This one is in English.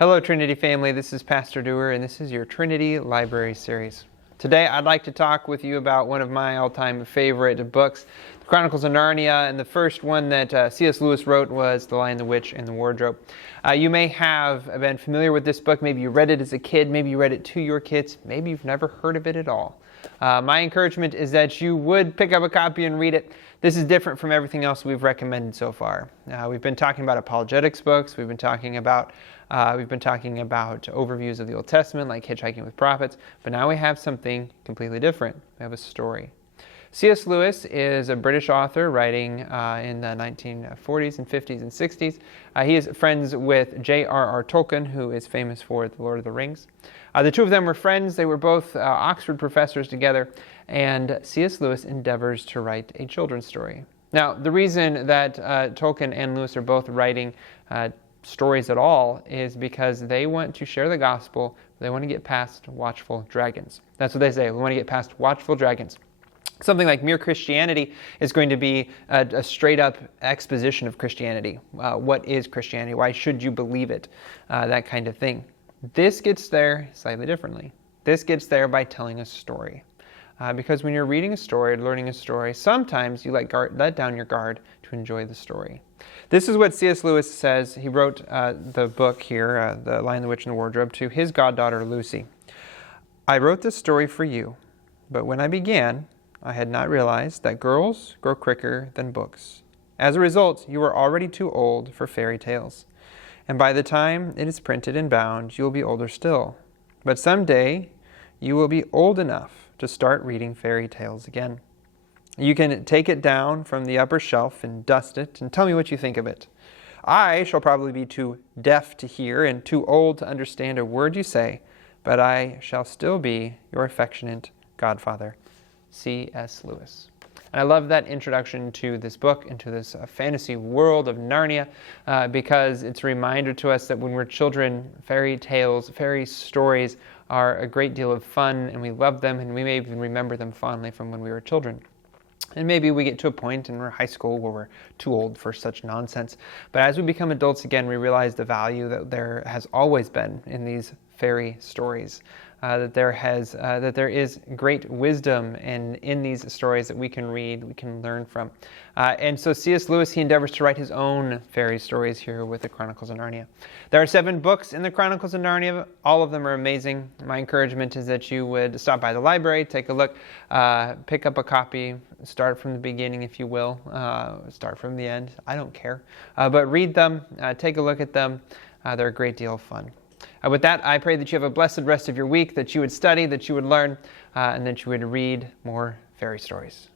Hello, Trinity family. This is Pastor Dewar, and this is your Trinity Library Series. Today, I'd like to talk with you about one of my all-time favorite books, The Chronicles of Narnia, and the first one that C.S. Lewis wrote was The Lion, the Witch, and the Wardrobe. You may have been familiar with this book. Maybe you read it as a kid. Maybe you read it to your kids. Maybe you've never heard of it at all. My encouragement is that you would pick up a copy and read it. This is different from everything else we've recommended so far. We've been talking about apologetics books. We've been talking about overviews of the Old Testament, like Hitchhiking with Prophets. But now we have something completely different. We have a story. C.S. Lewis is a British author writing in the 1940s and 50s and 60s. He is friends with J.R.R. Tolkien, who is famous for The Lord of the Rings. The two of them were friends. They were both Oxford professors together, and C.S. Lewis endeavors to write a children's story. Now, the reason that Tolkien and Lewis are both writing stories at all is because they want to share the gospel. They want to get past watchful dragons. That's what they say. We want to get past watchful dragons. Something like Mere Christianity is going to be a straight-up exposition of Christianity. What is Christianity? Why should you believe it? That kind of thing. This gets there slightly differently. This gets there by telling a story. Because when you're reading a story, learning a story, sometimes you let down your guard to enjoy the story. This is what C.S. Lewis says. He wrote the book here, The Lion, the Witch, and the Wardrobe, to his goddaughter Lucy. I wrote this story for you, but when I began, I had not realized that girls grow quicker than books. As a result, you are already too old for fairy tales. And by the time it is printed and bound, you will be older still. But someday, you will be old enough to start reading fairy tales again. You can take it down from the upper shelf and dust it and tell me what you think of it. I shall probably be too deaf to hear and too old to understand a word you say, but I shall still be your affectionate godfather. C.S. Lewis. And I love that introduction to this book, into this fantasy world of Narnia, because it's a reminder to us that when we're children, fairy tales, fairy stories are a great deal of fun, and we love them, and we may even remember them fondly from when we were children. And maybe we get to a point in our high school where we're too old for such nonsense. But as we become adults again, we realize the value that there has always been in these fairy stories. That there is great wisdom in these stories that we can read, we can learn from. And so C.S. Lewis, he endeavors to write his own fairy stories here with the Chronicles of Narnia. There are 7 books in the Chronicles of Narnia. All of them are amazing. My encouragement is that you would stop by the library, take a look, pick up a copy, start from the beginning if you will, start from the end. I don't care. But read them, take a look at them. They're a great deal of fun. With that, I pray that you have a blessed rest of your week, that you would study, that you would learn, and that you would read more fairy stories.